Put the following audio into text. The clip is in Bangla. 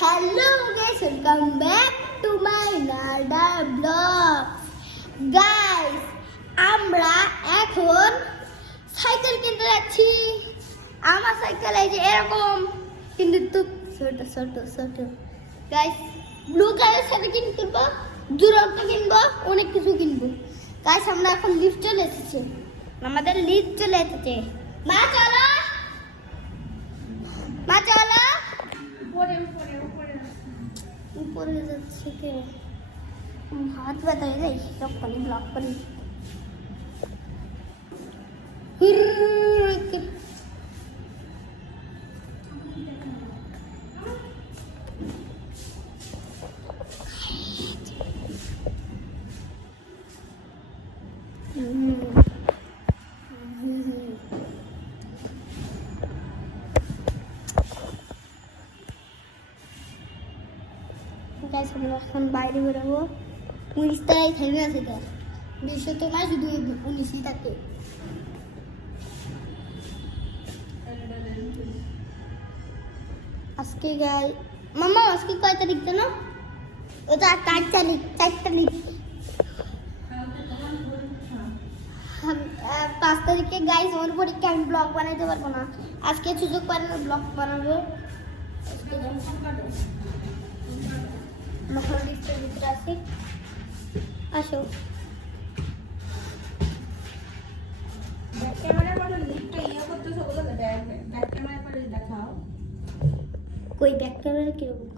Hello guys welcome back to my নাডা blog guys আমরা এখন সাইকেল কিনতে যাচ্ছি। আমার সাইকেল এই যে এরকম। কিন্তু তো ছোট ছোট ছোট। গাইস ব্লু কালার সাথে কিন কিনবো দুরন্ত কিনবো, অনেক কিছু কিনবো। গাইস আমরা এখন লিফট চলে এসেছি। আমাদের লিফট চলে এসেছে। মা, চলো মা চলো উপরে যাচ্ছে কে? হাত ব্যথা হয়ে যায় করি ব্লক করি গাইস আমরা এখন বাইরে বেরোবো। উনিশ তারিখ থেমে আছে তো বিশে তো না শুধু উনিশই থাকে। আজকে গাই মামা, আজকে কয় তারিখ জানো? ওটা চার তারিখ চার তারিখ। পাঁচ তারিখে গাইস আমার পরীক্ষা, আমি ব্লগ বানাইতে পারব না। আজকে সুযোগ না ব্লগ বানাবো। লিস্টের ভিতরে আছে। আসো। কই ব্যাক ক্যামেরা কীরকম